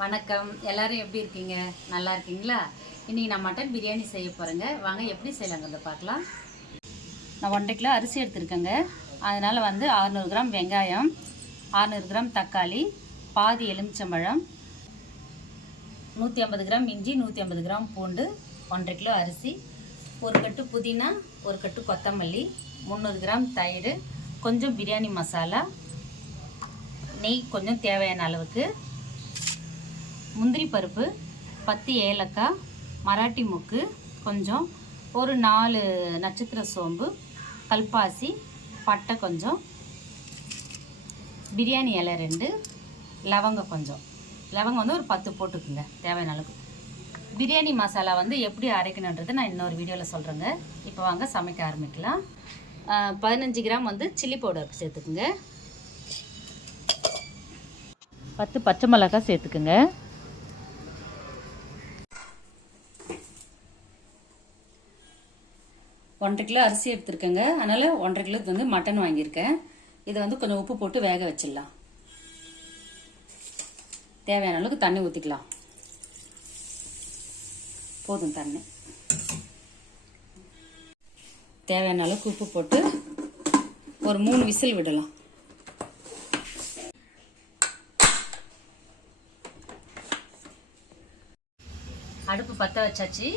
வணக்கம், எல்லாரும் எப்படி இருக்கீங்க? நல்லா இருக்கீங்களா? இன்றைக்கி நான் மட்டன் பிரியாணி செய்ய போகிறேங்க. வாங்க எப்படி செய்யலாங்கிறத பார்க்கலாம். நான் 1.5 கிலோ அரிசி எடுத்துருக்கேங்க. அதனால் 600 கிராம் வெங்காயம், 600 கிராம் தக்காளி, பாதி எலுமிச்சம்பழம், 150 கிராம் இஞ்சி, 150 கிராம் பூண்டு, 1.5 கிலோ அரிசி, ஒரு கட்டு புதினா, ஒரு கட்டு கொத்தமல்லி, 300 கிராம் தயிர், கொஞ்சம் பிரியாணி மசாலா, நெய் கொஞ்சம் தேவையான அளவுக்கு, முந்திரி பருப்பு, 10 ஏலக்காய், மராட்டி முக்கு கொஞ்சம், ஒரு 4 நட்சத்திர சோம்பு, கல்பாசி, பட்டை கொஞ்சம், பிரியாணி இலை 2, லவங்கம் கொஞ்சம். லவங்கம் ஒரு 10 போட்டுக்குங்க தேவையான அளவுக்கு. பிரியாணி மசாலா எப்படி அரைக்கணுன்றது நான் இன்னொரு வீடியோவில் சொல்கிறேங்க. இப்போ வாங்க சமைக்க ஆரம்பிக்கலாம். 15 கிராம் சில்லி பவுடர் சேர்த்துக்குங்க. 10 பச்சை மிளகாய் சேர்த்துக்குங்க. 1.5 கிலோ அரிசி எடுத்துருக்கேங்க. அதனால் 1.5 கிலோ மட்டன் வாங்கியிருக்கேன். இதை கொஞ்சம் உப்பு போட்டு வேக வச்சிடலாம். தேவையான அளவுக்கு தண்ணி ஊற்றிக்கலாம். போதும் தண்ணி. தேவையான அளவுக்கு உப்பு போட்டு ஒரு 3 விசில் விடலாம். அடுப்பு பற்ற வச்சாச்சு.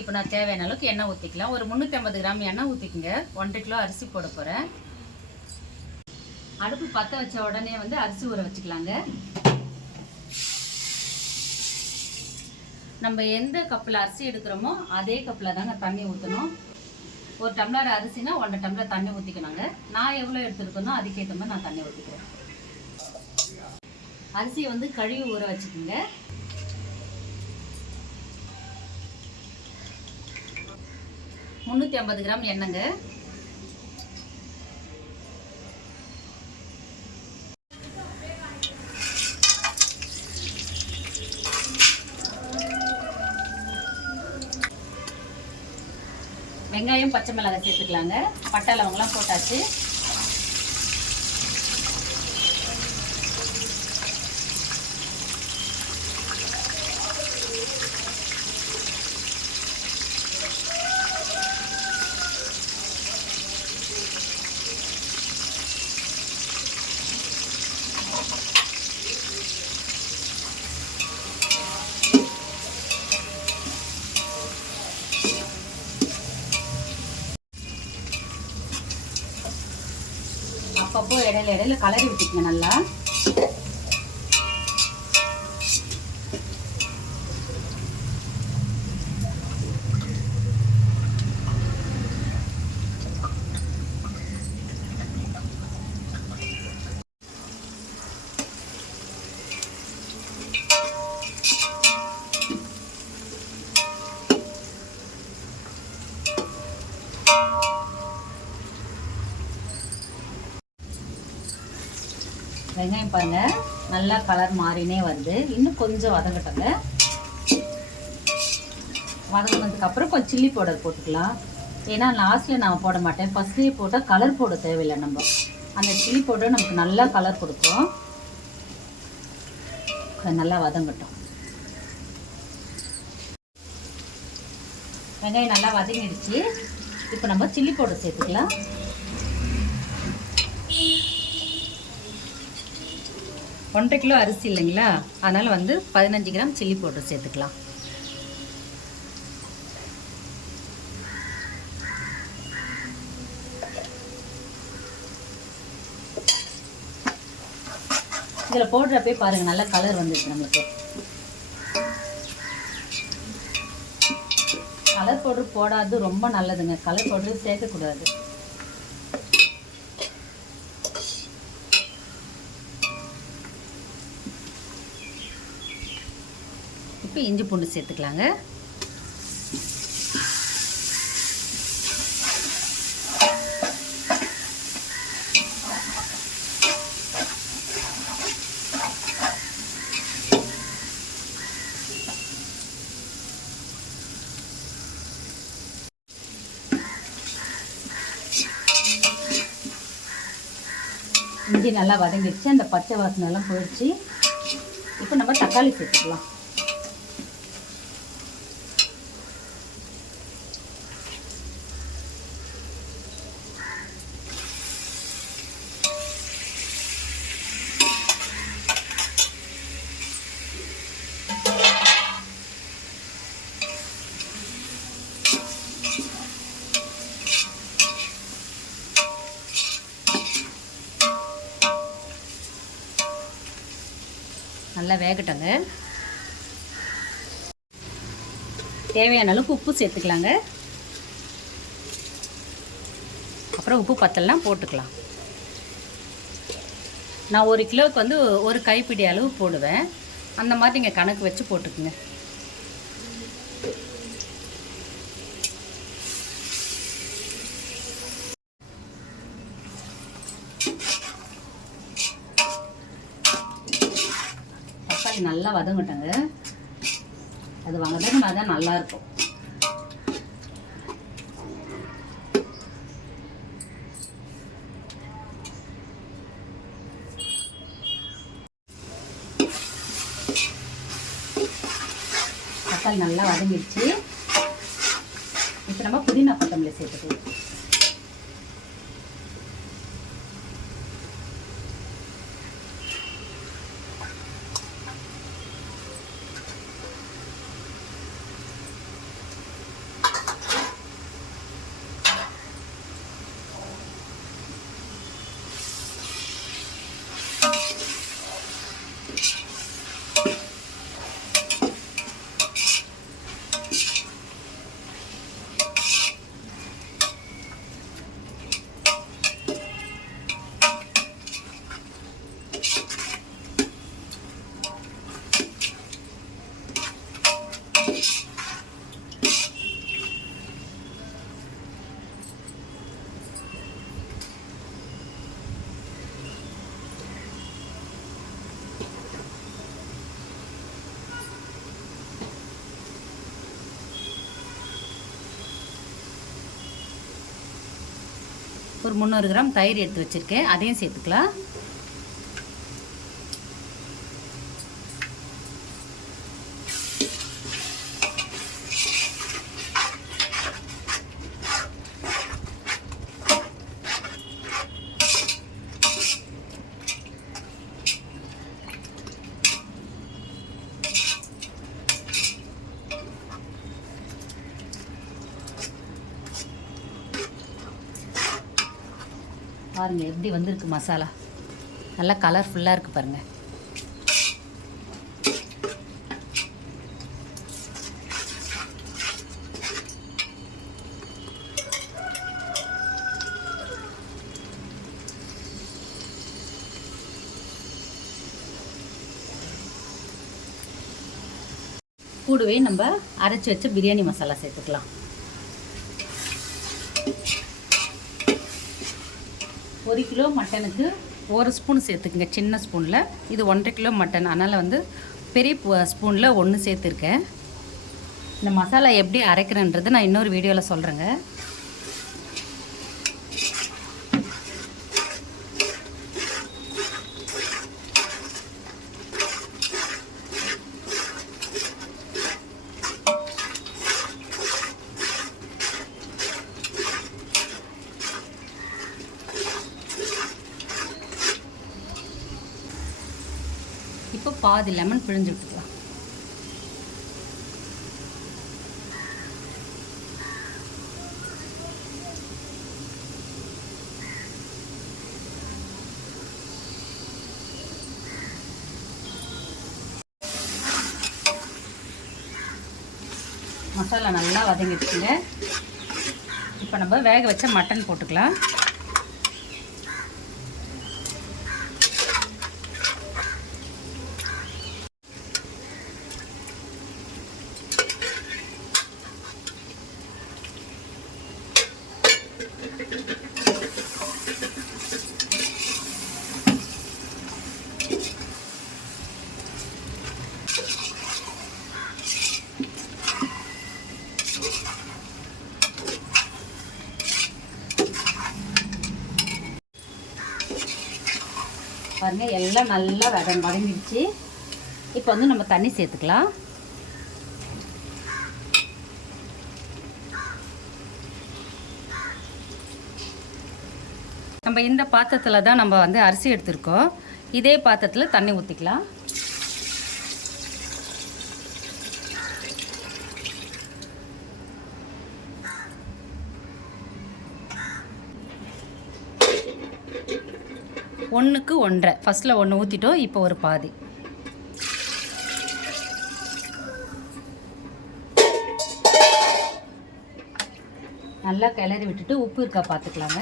இப்போ நான் தேவையான அளவுக்கு எண்ணெய் ஊற்றிக்கலாம். ஒரு 350 கிராம் எண்ணெய் ஊற்றிக்குங்க. 1.5 கிலோ அரிசி போட போகிறேன். அடுப்பு பற்ற வச்ச உடனே அரிசி ஊற வச்சுக்கலாங்க. நம்ம எந்த கப்பில் அரிசி எடுக்கிறோமோ அதே கப்பில் தாங்க தண்ணி ஊற்றணும். ஒரு டம்ளர் அரிசினா 1.5 டம்ளர் தண்ணி ஊற்றிக்கணுங்க. நான் எவ்வளோ எடுத்துருக்கேனோ அதுக்கேற்ற மாதிரி நான் தண்ணி ஊற்றிக்கிறேன். அரிசியை கழுவி ஊற வச்சுக்கோங்க. 350 கிராம் எண்ணெய்ங்க. வெங்காயம் பச்சை மிளகாய் சேர்த்துக்கலாங்க. பட்டை லவங்கலாம் போட்டாச்சு. அப்பப்போ இடையில கலரி விட்டுக்கங்க நல்லா. வெங்காயம் பாருங்க நல்லா கலர் மாறினே வருது. இன்னும் கொஞ்சம் வதங்கட்டங்க. வதங்கினதுக்கு அப்புறம் கொஞ்சம் சில்லி பவுடர் போட்டுக்கலாம். ஏன்னா லாஸ்ட்டில் நான் போட மாட்டேன். ஃபஸ்ட்லேயே போட்டால் கலர் போட தேவையில்லை. நம்ம அந்த சில்லி பவுடர் நமக்கு நல்லா கலர் கொடுக்கும். நல்லா வதங்கட்டும். வெங்காயம் நல்லா வதங்கிடுச்சு. இப்போ நம்ம சில்லி பவுடர் சேர்த்துக்கலாம். ஒன்றரை கிலோ அரிசி இல்லைங்களா, அதனால் 15 கிராம் சில்லி பவுடர் சேர்த்துக்கலாம். இதில் போடுறப்பே பாருங்கள் நல்லா கலர் வந்துடுச்சு. நம்மளுக்கு கலர் பவுடர் போடாது ரொம்ப நல்லதுங்க. கலர் பவுடர் சேர்க்கக்கூடாது. இப்போ இஞ்சி பூண்டு சேர்த்துக்கலாங்க. இஞ்சி நல்லா வதங்கிடுச்சு. அந்த பச்சை வாசனை எல்லாம் போயிடுச்சு. இப்போ இப்போ நம்ம தக்காளி சேர்த்துக்கலாம். நல்லா வேகட்டங்க. தேவையான அளவுக்கு உப்பு சேர்த்துக்கலாங்க. அப்புறம் உப்பு பத்தலைனா போட்டுக்கலாம். நான் 1 கிலோவுக்கு வந்து 1 கைப்பிடி அளவு போடுவேன். அந்த மாதிரி நீங்கள் கணக்கு வச்சு போட்டுக்குங்க. தக்காளி நல்லா வதங்கட்டங்க. அது வதங்கினா தான் நல்லாயிருக்கும். தக்காளி நல்லா வதங்கிடுச்சு. இப்போ நம்ம புதினா கொத்தமல்லி சேர்த்துக்கலாம். ஒரு 300 கிராம் தயிர் எடுத்து வச்சுருக்கேன், அதையும் சேர்த்துக்கலாம். பாருங்கள் எப்படி வந்திருக்கு மசாலா, நல்லா கலர்ஃபுல்லாக இருக்குது பாருங்கள். கூடவே நம்ம அரைச்சி வச்ச பிரியாணி மசாலா சேர்த்துக்கலாம். 1 கிலோ மட்டனுக்கு 1 ஸ்பூன் சேர்த்துக்குங்க, சின்ன ஸ்பூனில். இது 1.5 கிலோ மட்டன், அதனால் வந்து பெரிய ஸ்பூனில் 1 சேர்த்துருக்கேன். இந்த மசாலா எப்படி அரைக்கிறேன்றது நான் இன்னொரு வீடியோவில் சொல்கிறேங்க. இப்போ பாதி லெமன் பிழிஞ்சு விட்டுக்கலாம். மசாலா நல்லா வதங்கிடுச்சுங்க. இப்போ நம்ம வேக வச்ச மட்டன் போட்டுக்கலாம். பாருங்கள் எல்லாம் நல்லா வதங்கிடுச்சு. இப்போ வந்து நம்ம தண்ணி சேர்த்துக்கலாம். நம்ம இந்த பாத்திரத்தில் தான் நம்ம வந்து அரிசி எடுத்துருக்கோம். இதே பாத்திரத்தில் தண்ணி ஊற்றிக்கலாம். ஒன்றுக்கு 1.5. ஃபஸ்ட்டில் 1 ஊற்றிட்டோம், இப்போ ஒரு பாதி. நல்லா கிளறி விட்டுட்டு உப்பு இருக்கா பார்த்துக்கலாங்க.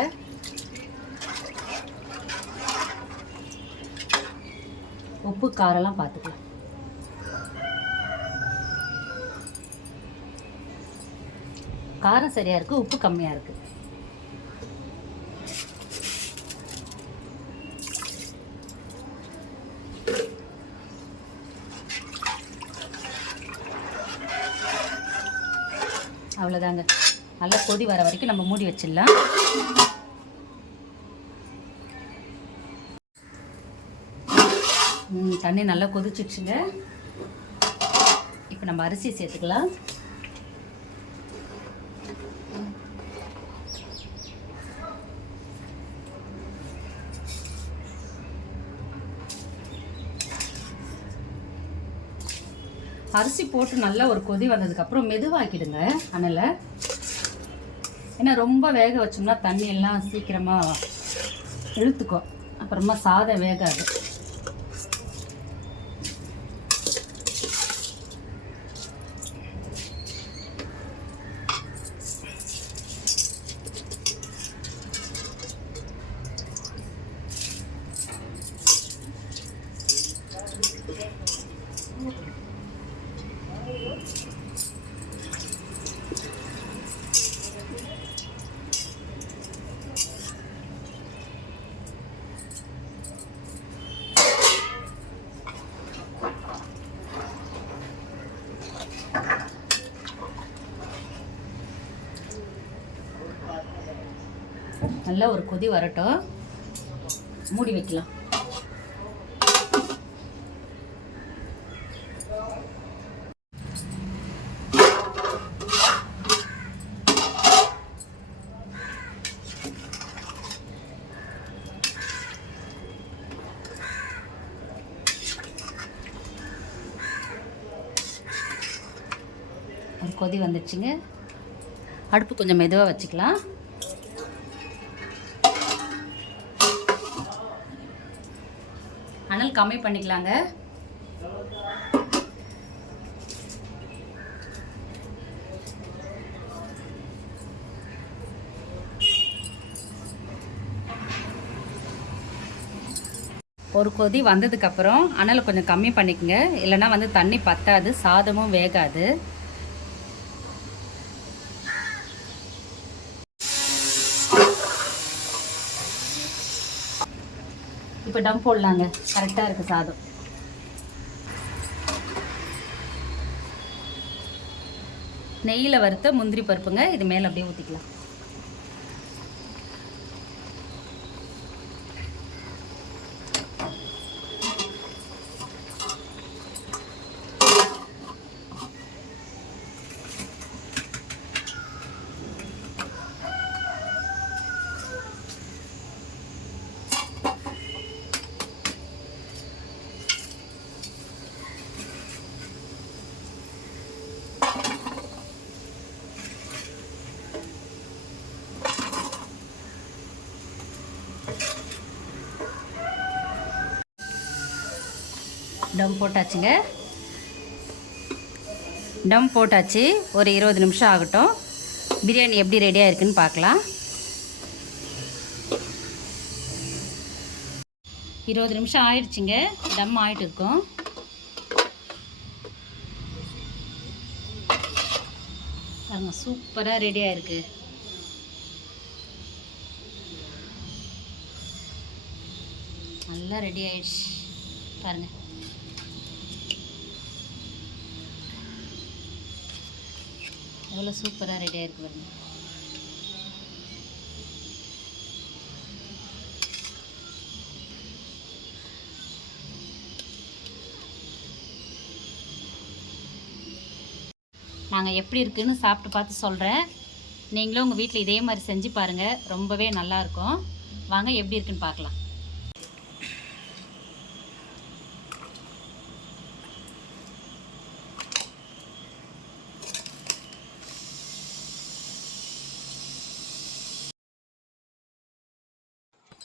உப்பு காரெல்லாம் பார்த்துக்கலாம். காரம் சரியாக இருக்குது, உப்பு கம்மியாக இருக்குது. அவ்வளோதாங்க. நல்லா கொதி வர வரைக்கும் நம்ம மூடி வச்சிடலாம். தண்ணி நல்லா கொதிச்சிடுச்சுங்க. இப்போ நம்ம அரிசி சேர்த்துக்கலாம். அரிசி போட்டு நல்லா ஒரு கொதி வந்ததுக்கப்புறம் மெதுவாக்கிடுங்க அனலை. ஏன்னா ரொம்ப வேக வச்சோம்னா தண்ணி எல்லாம் சீக்கிரமாக இழுத்துக்கும், அப்புறமா சாதம் வேகாது. நல்லா ஒரு கொதி வரட்டும், மூடி வைக்கலாம். ஒரு கொதி வந்துடுச்சுங்க. அடுப்பு கொஞ்சம் மெதுவாக வச்சுக்கலாம். அனல் கம்மி பண்ணிக்கலாங்க. ஒரு கொதி வந்ததுக்கப்புறம் அனலை கொஞ்சம் கம்மி பண்ணிக்கங்க, இல்லைன்னா வந்து தண்ணி பத்தாது, சாதமும் வேகாது. இப்போ டம் போடலாங்க. கரெக்டாக இருக்குது சாதம். நெய்யில் வறுத்த முந்திரி பருப்புங்க, இது மேலே அப்படியே ஊற்றிக்கலாம். டம் போட்டாச்சுங்க. டம் போட்டாச்சு. ஒரு 20 நிமிஷம் ஆகட்டும். பிரியாணி எப்படி ரெடியாக இருக்குன்னு பார்க்கலாம். 20 நிமிஷம் ஆயிடுச்சுங்க. டம் ஆகிட்டு இருக்கும். பாருங்க, சூப்பராக ரெடியாக இருக்குது. நல்லா ரெடி ஆயிடுச்சு பாருங்கள். எவ்வளோ சூப்பராக ரெடியாக இருக்குது பாருங்க. நாங்கள் எப்படி இருக்குன்னு சாப்பிட்டு பார்த்து சொல்கிறேன். நீங்களும் உங்கள் வீட்டில் இதே மாதிரி செஞ்சு பாருங்கள், ரொம்பவே நல்லாயிருக்கும். வாங்க எப்படி இருக்குன்னு பார்க்கலாம்.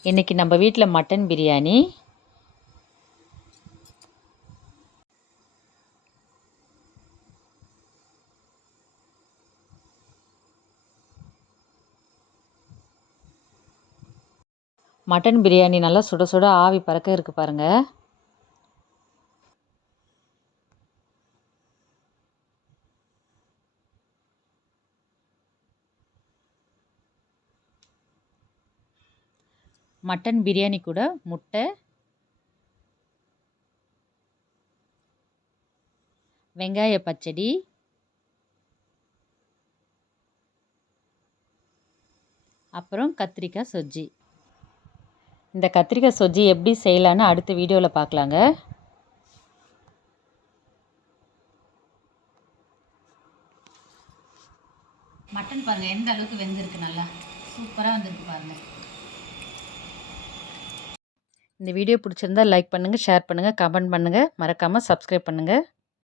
இன்றைக்கி நம்ம வீட்டில் மட்டன் பிரியாணி. மட்டன் பிரியாணி நல்லா சுட சுட ஆவி பறக்க இருக்குது பாருங்கள். மட்டன் பிரியாணி கூட முட்டை, வெங்காய பச்சடி, அப்புறம் கத்திரிக்காய் சொஜ்ஜி. இந்த கத்திரிக்காய் சொஜ்ஜி எப்படி செய்யலான்னு அடுத்த வீடியோவில் பார்க்கலாங்க. மட்டன் பாருங்கள் எந்த அளவுக்கு வெந்திருக்கு, நல்லா சூப்பராக வந்திருக்கு பாருங்கள். இந்த வீடியோ பிடிச்சிருந்தா லைக் பண்ணுங்கள், ஷேர் பண்ணுங்கள், கமெண்ட் பண்ணுங்கள், மறக்காமல் சப்ஸ்கிரைப் பண்ணுங்கள்.